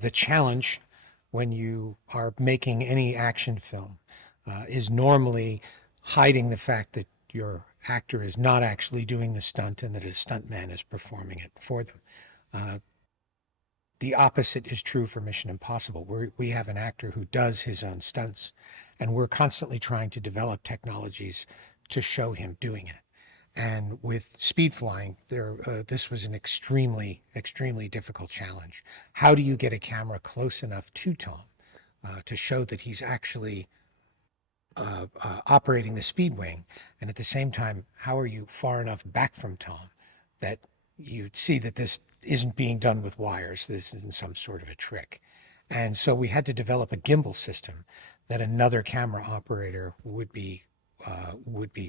The challenge when you are making any action film is normally hiding the fact that your actor is not actually doing the stunt and that a stuntman is performing it for them. Uh, the opposite is true for Mission Impossible. We have an actor who does his own stunts, and we're constantly trying to develop technologies to show him doing it. And with speed flying, this was an extremely difficult challenge. How do you get a camera close enough to Tom to show that he's actually operating the speed wing, and at the same time, how are you far enough back from Tom that you see that this isn't being done with wires, this isn't some sort of a trick. And so we had to develop a gimbal system that another camera operator would be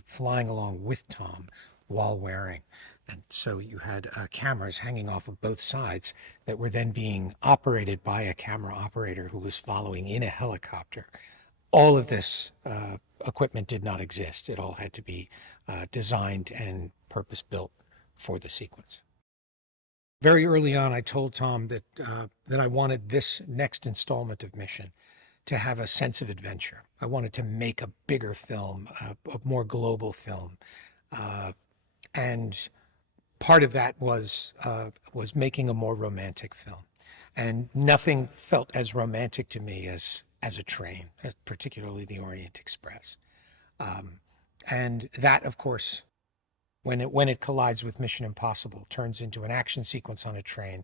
flying along with Tom while wearing. And so you had cameras hanging off of both sides that were then being operated by a camera operator who was following in a helicopter. All of this equipment did not exist. It all had to be designed and purpose built for the sequence. Very early on, I told Tom that I wanted this next installment of Mission to have a sense of adventure. I wanted to make a bigger film, a more global film, uh, and part of that was making a more romantic film. And nothing felt as romantic to me as a train, as particularly the Orient Express. Um, and that, of course, when it collides with Mission Impossible, turns into an action sequence on a train,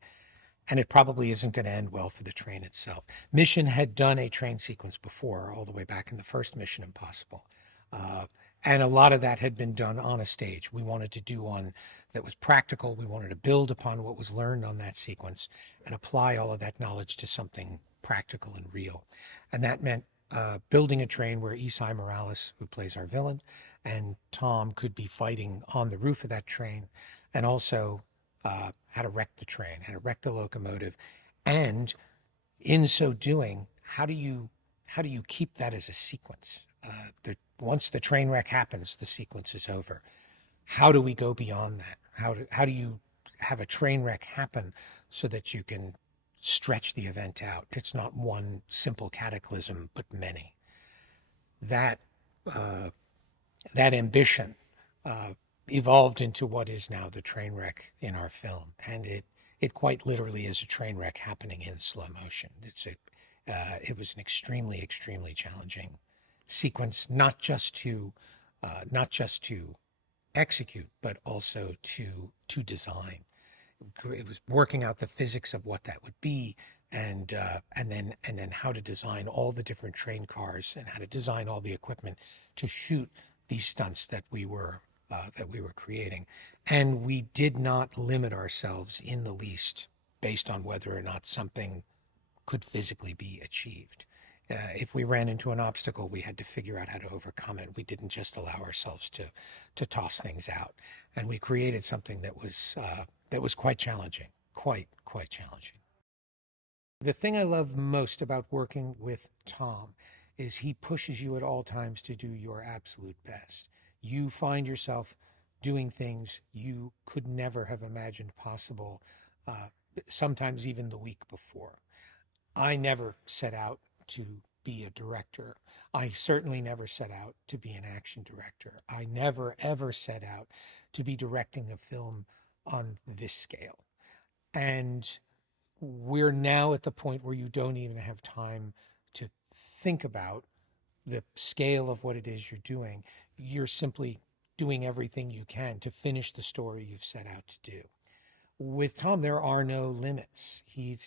and it probably isn't going to end well for the train itself. Mission had done a train sequence before, all the way back in the first Mission Impossible. Uh, and a lot of that had been done on a stage. We wanted to do one that was practical. We wanted to build upon what was learned on that sequence and apply all of that knowledge to something practical and real. And that meant building a train where Esai Morales, who plays our villain, and Tom could be fighting on the roof of that train, and also how to wreck the train, how to wreck the locomotive, and in so doing, how do you keep that as a sequence? Once the train wreck happens, the sequence is over. How do we go beyond that? How do you have a train wreck happen so that you can stretch the event out? It's not one simple cataclysm, but many. That uh, that ambition uh, evolved into what is now the train wreck in our film, and it quite literally is a train wreck happening in slow motion. It was an extremely challenging sequence, not just to execute, but also to design. It was working out the physics of what that would be, and then how to design all the different train cars and how to design all the equipment to shoot these stunts that we were creating. And we did not limit ourselves in the least based on whether or not something could physically be achieved. If we ran into an obstacle, we had to figure out how to overcome it. We didn't just allow ourselves to toss things out, and we created something that was quite challenging, quite challenging. The thing I love most about working with Tom is he pushes you at all times to do your absolute best. You find yourself doing things you could never have imagined possible, uh, sometimes even the week before. I never set out to be a director. I certainly never set out to be an action director. I never, ever set out to be directing a film on this scale. And we're now at the point where you don't even have time to think about the scale of what it is you're doing. You're simply doing everything you can to finish the story you've set out to do. With Tom, there are no limits. He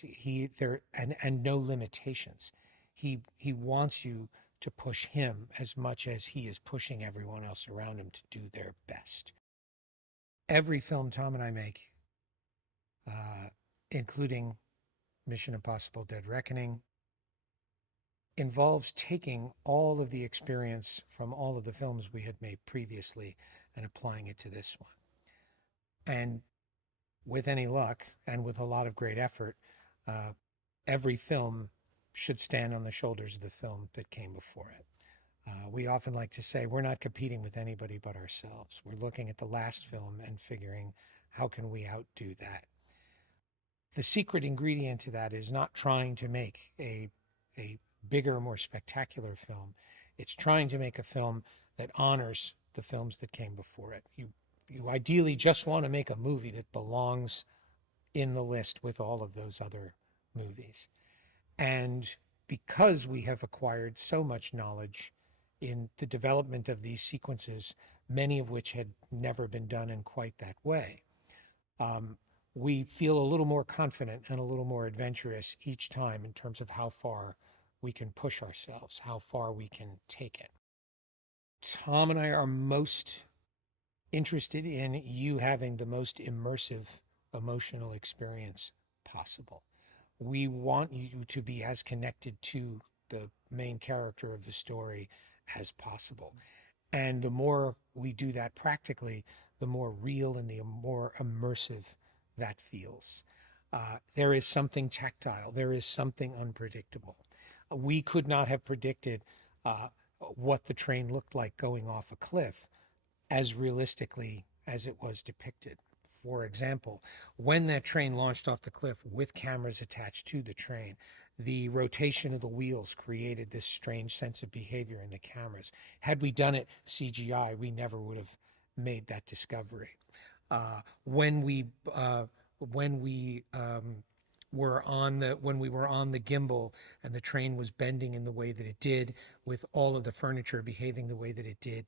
there and no limitations. He wants you to push him as much as he is pushing everyone else around him to do their best. Every film Tom and I make, uh, including Mission Impossible: Dead Reckoning, involves taking all of the experience from all of the films we had made previously and applying it to this one. And with any luck and with a lot of great effort, uh, every film should stand on the shoulders of the film that came before it. We often like to say we're not competing with anybody but ourselves. We're looking at the last film and figuring how can we outdo that. The secret ingredient to that is not trying to make a bigger, more spectacular film. It's trying to make a film that honors the films that came before it. You ideally just want to make a movie that belongs in the list with all of those other movies. And because we have acquired so much knowledge in the development of these sequences, many of which had never been done in quite that way, um, we feel a little more confident and a little more adventurous each time in terms of how far we can push ourselves, how far we can take it. Tom and I are most interested in you having the most immersive emotional experience possible. We want you to be as connected to the main character of the story as possible. And the more we do that practically, the more real and the more immersive that feels. There is something tactile, there is something unpredictable. We could not have predicted what the train looked like going off a cliff as realistically as it was depicted. For example, when that train launched off the cliff with cameras attached to the train, the rotation of the wheels created this strange sense of behavior in the cameras. Had we done it CGI, we never would have made that discovery. When we when we were on the gimbal and the train was bending in the way that it did, with all of the furniture behaving the way that it did,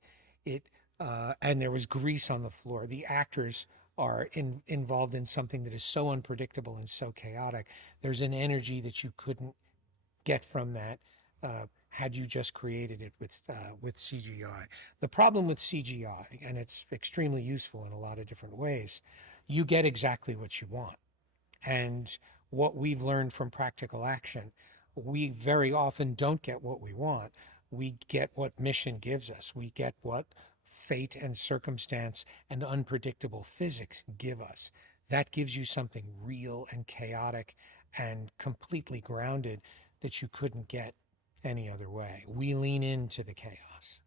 and there was grease on the floor. The actors are involved in something that is so unpredictable and so chaotic. There's an energy that you couldn't get from that had you just created it with CGI. The problem with CGI, and it's extremely useful in a lot of different ways, you get exactly what you want. And what we've learned from practical action, we very often don't get what we want. We get what mission gives us. We get what fate and circumstance and unpredictable physics give us. That gives you something real and chaotic and completely grounded that you couldn't get any other way. We lean into the chaos.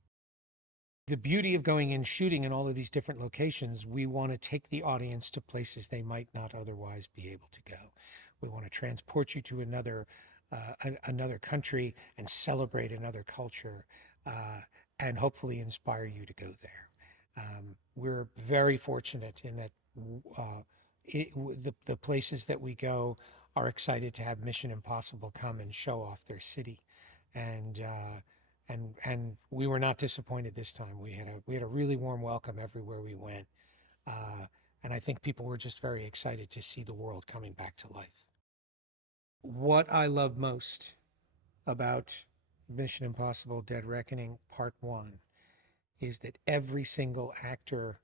The beauty of going and shooting in all of these different locations, we want to take the audience to places they might not otherwise be able to go. We want to transport you to another country and celebrate another culture, and hopefully inspire you to go there. We're very fortunate in that the places that we go are excited to have Mission Impossible come and show off their city, and we were not disappointed this time. We had a really warm welcome everywhere we went, and I think people were just very excited to see the world coming back to life. What I love most about Mission Impossible: Dead Reckoning Part One is that every single actor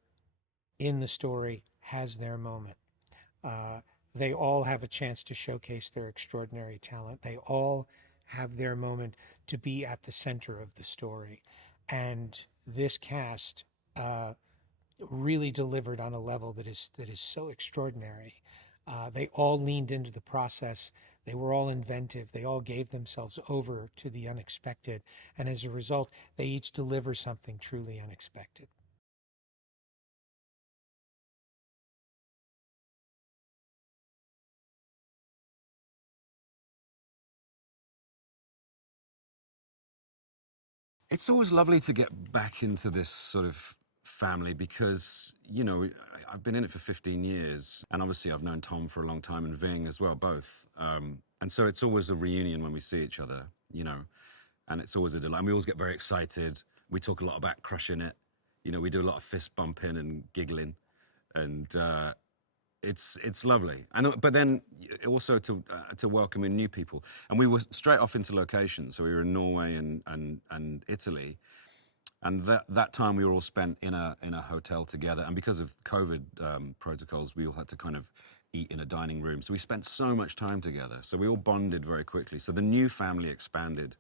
in the story has their moment. Uh, they all have a chance to showcase their extraordinary talent. They all have their moment to be at the center of the story. And this cast really delivered on a level that is so extraordinary. They all leaned into the process. They were all inventive. They all gave themselves over to the unexpected. And as a result, they each deliver something truly unexpected. It's always lovely to get back into this sort of family because, you know, I've been in it for 15 years and obviously I've known Tom for a long time and Ving as well, both. And so it's always a reunion when we see each other, you know, and it's always a delight. And we always get very excited. We talk a lot about crushing it. You know, we do a lot of fist bumping and giggling and it's lovely. And but then also to welcome in new people. And we were straight off into locations. So we were in Norway and Italy. And that time we were all spent in a hotel together. And because of COVID protocols, we all had to kind of eat in a dining room. So we spent so much time together. So we all bonded very quickly. So the new family expanded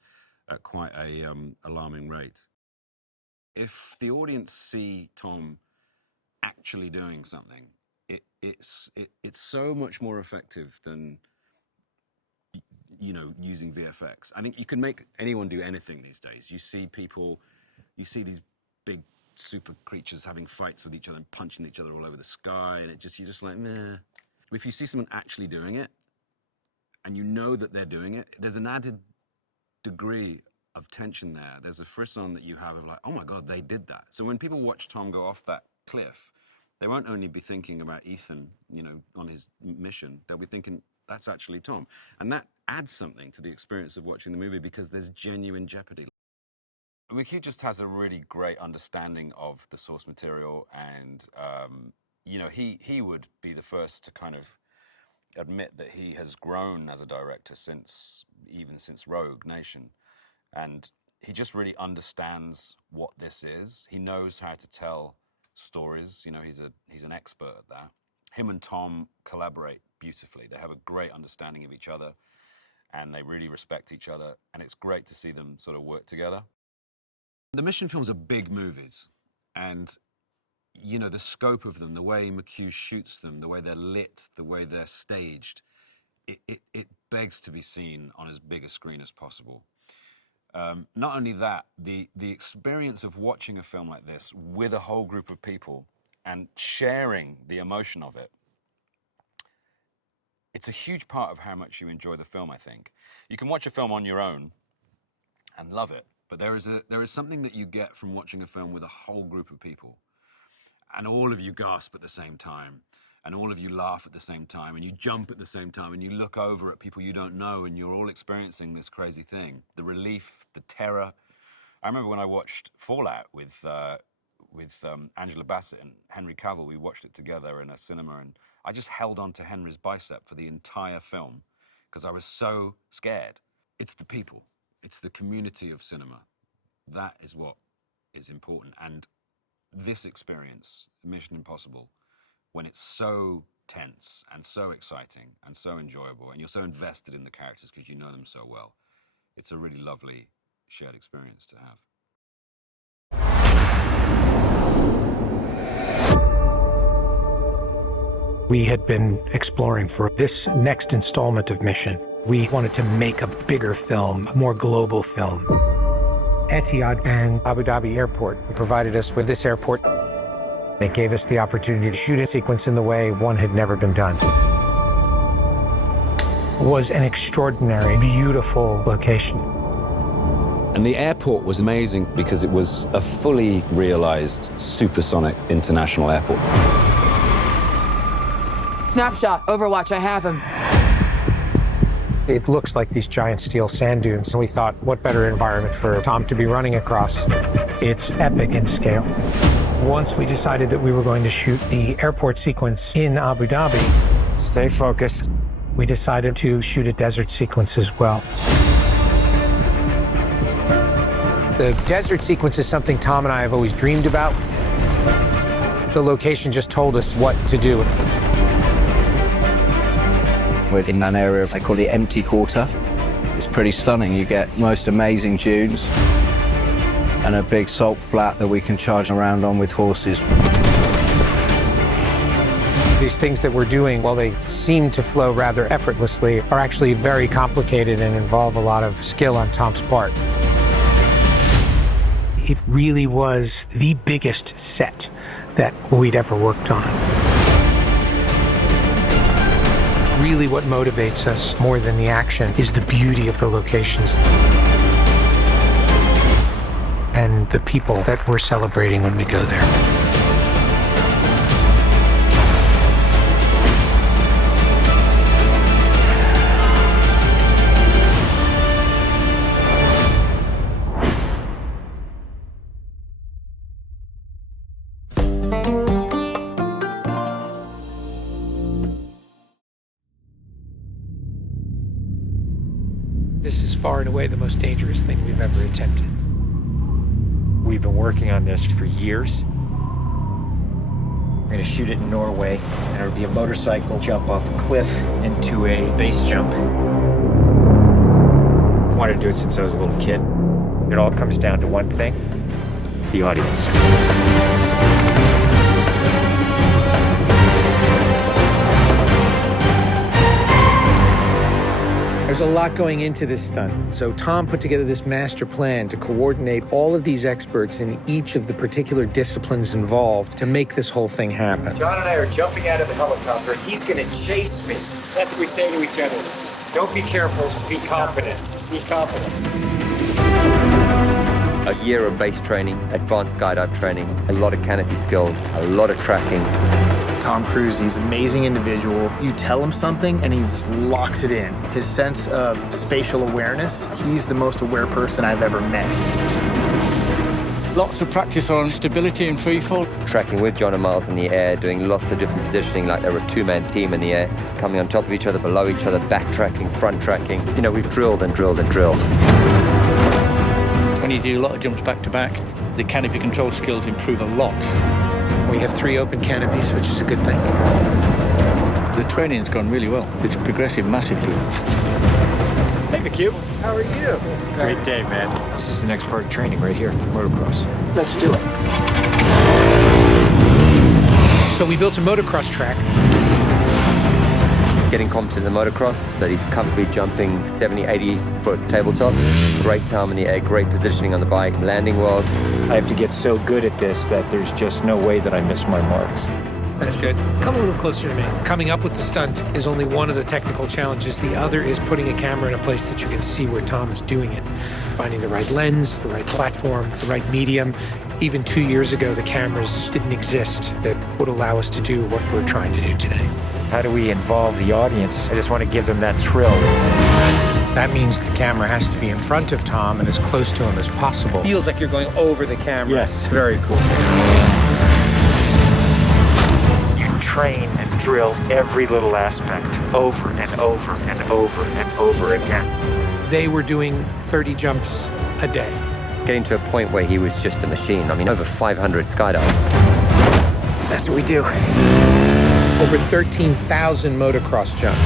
at quite a alarming rate. If the audience see Tom actually doing something, it's so much more effective than, you know, using VFX. I think you can make anyone do anything these days. You see these big super creatures having fights with each other and punching each other all over the sky, and you're just like, meh. if you see someone actually doing it, and you know that they're doing it, there's an added degree of tension there. There's a frisson that you have of like, oh my God, they did that. So when people watch Tom go off that cliff, they won't only be thinking about Ethan, on his mission, they'll be thinking, that's actually Tom. And that adds something to the experience of watching the movie because there's genuine jeopardy. McHugh just has a really great understanding of the source material, and he would be the first to kind of admit that he has grown as a director since Rogue Nation, and he just really understands what this is. He knows how to tell stories. He's an expert at that. Him and Tom collaborate beautifully. They have a great understanding of each other, and they really respect each other, and it's great to see them sort of work together. The mission films are big movies, and the scope of them, the way McHugh shoots them, the way they're lit, the way they're staged, it begs to be seen on as big a screen as possible. Not only that, the experience of watching a film like this with a whole group of people and sharing the emotion of it, it's a huge part of how much you enjoy the film, I think. You can watch a film on your own and love it, but there is something that you get from watching a film with a whole group of people. And all of you gasp at the same time, and all of you laugh at the same time, and you jump at the same time, and you look over at people you don't know, and you're all experiencing this crazy thing. The relief, the terror. I remember when I watched Fallout with Angela Bassett and Henry Cavill. We watched it together in a cinema, and I just held on to Henry's bicep for the entire film because I was so scared. It's the people. It's the community of cinema. That is what is important. And this experience, Mission Impossible, when it's so tense and so exciting and so enjoyable, and you're so invested in the characters because you know them so well, it's a really lovely shared experience to have. We had been exploring for this next installment of Mission. We wanted to make a bigger film, a more global film. Etihad and Abu Dhabi Airport provided us with this airport. It gave us the opportunity to shoot a sequence in the way one had never been done. It was an extraordinary, beautiful location. And the airport was amazing because it was a fully realized supersonic international airport. Snapshot, Overwatch, I have him. It looks like these giant steel sand dunes, and we thought, what better environment for Tom to be running across? It's epic in scale. Once we decided that we were going to shoot the airport sequence in Abu Dhabi, stay focused. We decided to shoot a desert sequence as well. The desert sequence is something Tom and I have always dreamed about. The location just told us what to do. We're in an area they call the empty quarter. It's pretty stunning. You get most amazing dunes and a big salt flat that we can charge around on with horses. These things that we're doing, while they seem to flow rather effortlessly, are actually very complicated and involve a lot of skill on Tom's part. It really was the biggest set that we'd ever worked on. Really what motivates us more than the action is the beauty of the locations and the people that we're celebrating when we go there. This is far and away the most dangerous thing we've ever attempted. We've been working on this for years. We're going to shoot it in Norway, and it'll be a motorcycle jump off a cliff into a base jump. I wanted to do it since I was a little kid. It all comes down to one thing: the audience. There's a lot going into this stunt. So Tom put together this master plan to coordinate all of these experts in each of the particular disciplines involved to make this whole thing happen. John and I are jumping out of the helicopter. He's going to chase me. That's what we say to each other. Don't be careful, be confident. Be confident. A year of base training, advanced skydive training, a lot of canopy skills, a lot of tracking. Tom Cruise, he's an amazing individual. You tell him something and he just locks it in. His sense of spatial awareness, he's the most aware person I've ever met. Lots of practice on stability and free fall. Tracking with John and Miles in the air, doing lots of different positioning like they're a two-man team in the air, coming on top of each other, below each other, backtracking, front tracking. You know, we've drilled and drilled and drilled. When you do a lot of jumps back to back, the canopy control skills improve a lot. We have 3 open canopies, which is a good thing. The training's gone really well. It's progressive massively. Hey, McHugh. How are you? Great day, man. This is the next part of training right here, motocross. Let's do it. So we built a motocross track. Getting competent in the motocross, so he's comfortably jumping 70, 80-foot tabletops. Great time in the air, great positioning on the bike, landing well. I have to get so good at this that there's just no way that I miss my marks. That's good. Come a little closer to me. Coming up with the stunt is only one of the technical challenges. The other is putting a camera in a place that you can see where Tom is doing it. Finding the right lens, the right platform, the right medium. Even 2 years ago, the cameras didn't exist that would allow us to do what we're trying to do today. How do we involve the audience? I just want to give them that thrill. That means the camera has to be in front of Tom and as close to him as possible. Feels like you're going over the camera. Yes, very cool. You train and drill every little aspect over and over and over and over again. They were doing 30 jumps a day. Getting to a point where he was just a machine. I mean, over 500 skydives. That's what we do. Over 13,000 motocross jumps.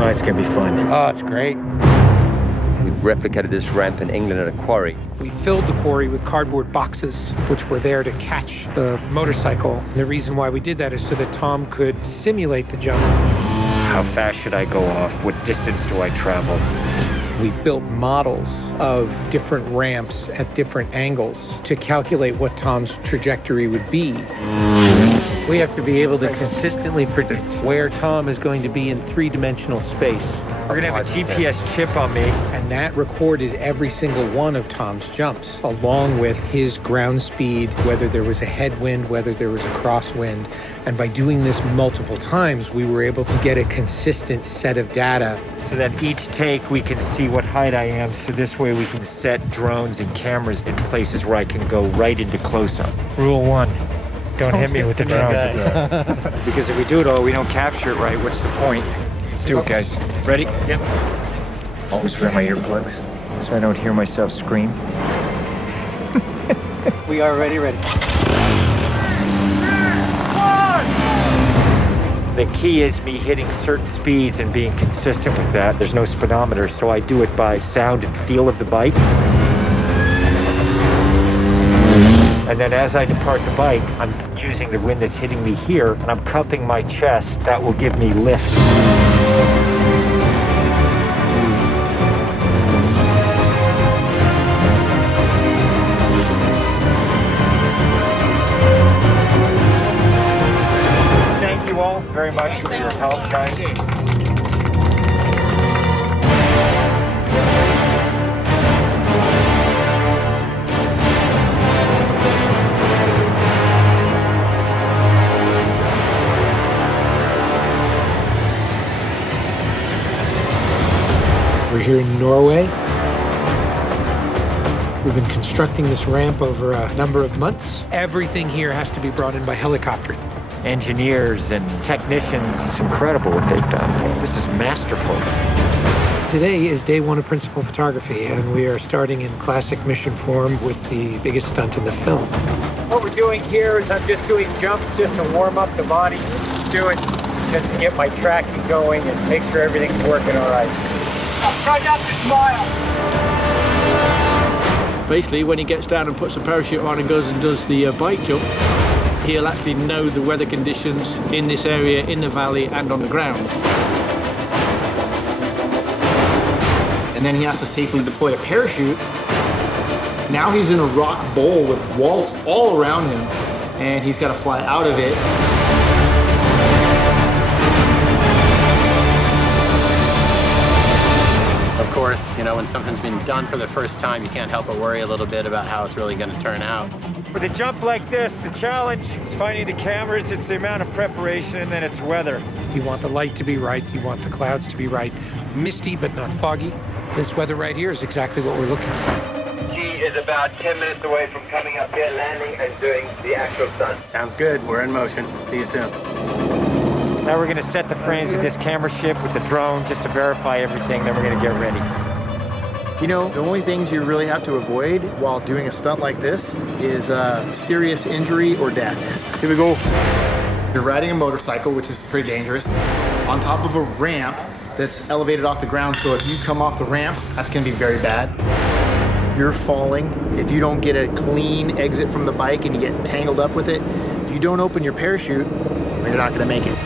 Oh, it's going to be fun. Oh, it's great. We replicated this ramp in England at a quarry. We filled the quarry with cardboard boxes, which were there to catch the motorcycle. And the reason why we did that is so that Tom could simulate the jump. How fast should I go off? What distance do I travel? We built models of different ramps at different angles to calculate what Tom's trajectory would be. We have to be able to consistently predict where Tom is going to be in 3-dimensional space. We're going to have a GPS chip on me. And that recorded every single one of Tom's jumps, along with his ground speed, whether there was a headwind, whether there was a crosswind. And by doing this multiple times, we were able to get a consistent set of data. So that each take we can see what height I am, so this way we can set drones and cameras in places where I can go right into close-up. Rule 1, don't hit me with the drone. Because if we do it all, we don't capture it right, what's the point? Let's do it, guys. Ready? Yep. Always wear my earplugs so I don't hear myself scream. We are ready. The key is me hitting certain speeds and being consistent with that. There's no speedometer, so I do it by sound and feel of the bike. And then as I depart the bike, I'm using the wind that's hitting me here, and I'm cupping my chest. That will give me lift. Thank you all very much for your help, guys. We're here in Norway. We've been constructing this ramp over a number of months. Everything here has to be brought in by helicopter. Engineers and technicians, it's incredible what they've done. This is masterful. Today is day 1 of principal photography, and we are starting in classic mission form with the biggest stunt in the film. What we're doing here is I'm just doing jumps just to warm up the body. Just do it just to get my tracking going and make sure everything's working all right. Try not to smile. Basically, when he gets down and puts a parachute on and goes and does the bike jump, he'll actually know the weather conditions in this area, in the valley, and on the ground. and then he has to safely deploy a parachute. Now he's in a rock bowl with walls all around him, and he's got to fly out of it. Of course, you know, when something's been done for the first time, you can't help but worry a little bit about how it's really going to turn out. With a jump like this, the challenge is finding the cameras, it's the amount of preparation, and then it's weather. You want the light to be right, you want the clouds to be right. Misty, but not foggy. This weather right here is exactly what we're looking for. She is about 10 minutes away from coming up here, landing, and doing the actual stunt. Sounds good. We're in motion. See you soon. Now we're gonna set the frames of this camera ship with the drone just to verify everything, then we're gonna get ready. You know, the only things you really have to avoid while doing a stunt like this is serious injury or death. Here we go. You're riding a motorcycle, which is pretty dangerous, on top of a ramp that's elevated off the ground, so if you come off the ramp, that's gonna be very bad. You're falling. If you don't get a clean exit from the bike and you get tangled up with it, if you don't open your parachute, you're not gonna make it.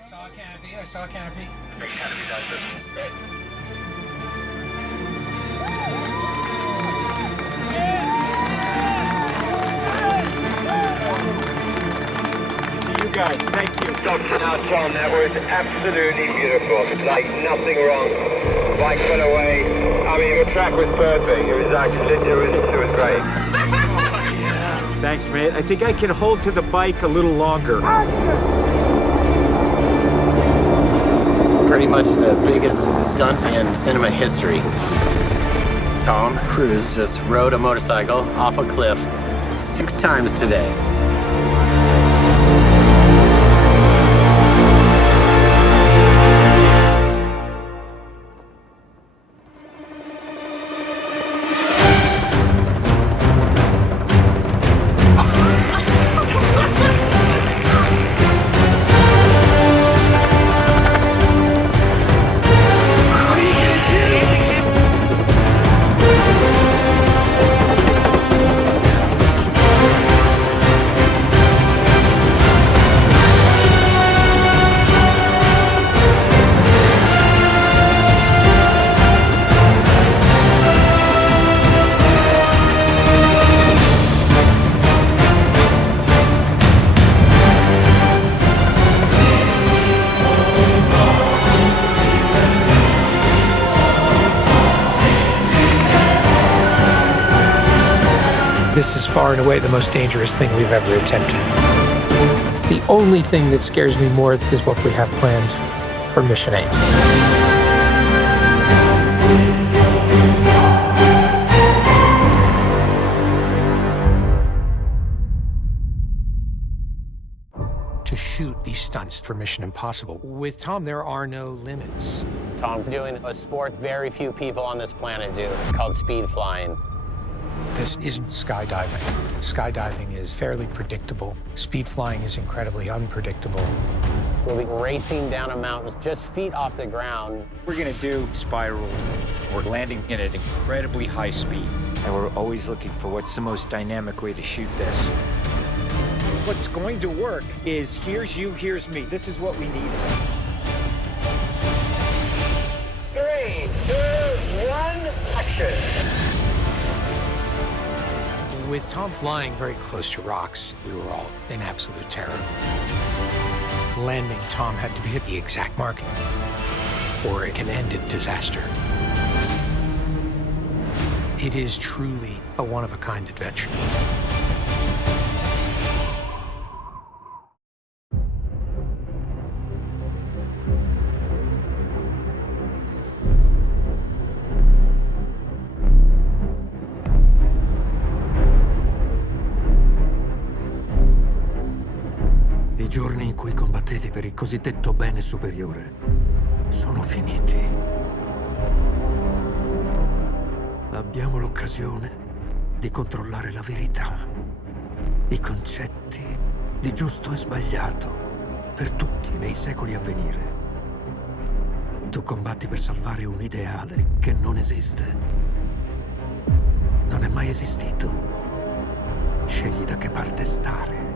I saw a canopy. To you guys, thank you. Now, Tom, that was absolutely beautiful. Like nothing wrong. Bike went away. I mean, the track was perfect. It was actually, it was great. Thanks, mate. I think I can hold to the bike a little longer. Pretty much the biggest stunt in cinema history. Tom Cruise just rode a motorcycle off a cliff 6 times today. This is far and away the most dangerous thing we've ever attempted. The only thing that scares me more is what we have planned for Mission 8. To shoot these stunts for Mission Impossible. With Tom, there are no limits. Tom's doing a sport very few people on this planet do, called speed flying. This isn't skydiving. Skydiving is fairly predictable. Speed flying is incredibly unpredictable. We'll be racing down a mountain just feet off the ground. We're gonna do spirals. We're landing in at incredibly high speed. And we're always looking for what's the most dynamic way to shoot this. What's going to work is here's you, here's me. This is what we need. 3, 2, 1, action! With Tom flying very close to rocks, we were all in absolute terror. Landing, Tom had to be at the exact mark, or it can end in disaster. It is truly a one-of-a-kind adventure. I giorni in cui combattevi per il cosiddetto bene superiore sono finiti. Abbiamo l'occasione di controllare la verità, i concetti di giusto e sbagliato per tutti nei secoli a venire. Tu combatti per salvare un ideale che non esiste. Non è mai esistito. Scegli da che parte stare.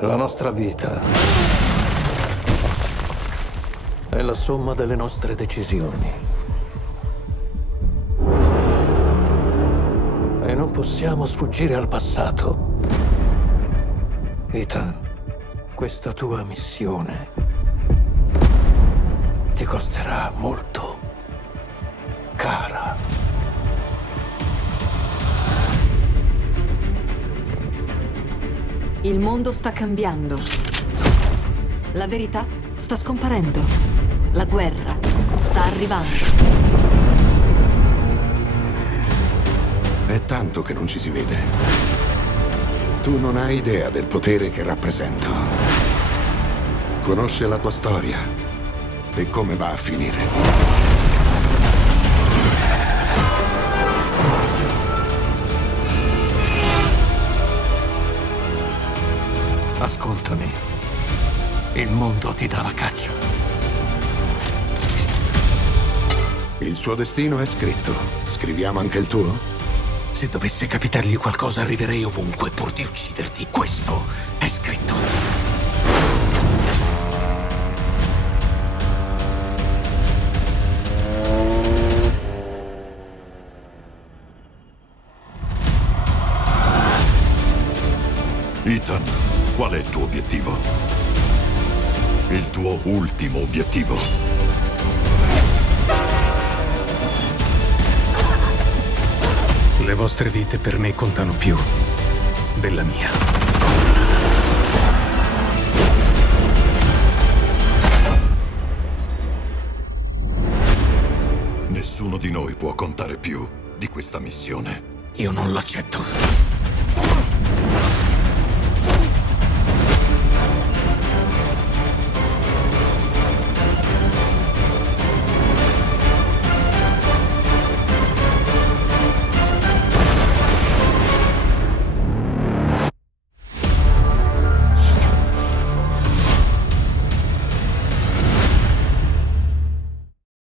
La nostra vita è la somma delle nostre decisioni. E non possiamo sfuggire al passato. Ethan, questa tua missione ti costerà molto cara. Il mondo sta cambiando. La verità sta scomparendo. La guerra sta arrivando. È tanto che non ci si vede. Tu non hai idea del potere che rappresento. Conosce la tua storia e come va a finire. Ascoltami. Il mondo ti dà la caccia. Il suo destino è scritto. Scriviamo anche il tuo? Se dovesse capitargli qualcosa, arriverei ovunque pur di ucciderti. Questo è scritto. Ethan, qual è il tuo obiettivo? Il tuo ultimo obiettivo? Le vostre vite per me contano più della mia. Nessuno di noi può contare più di questa missione. Io non l'accetto.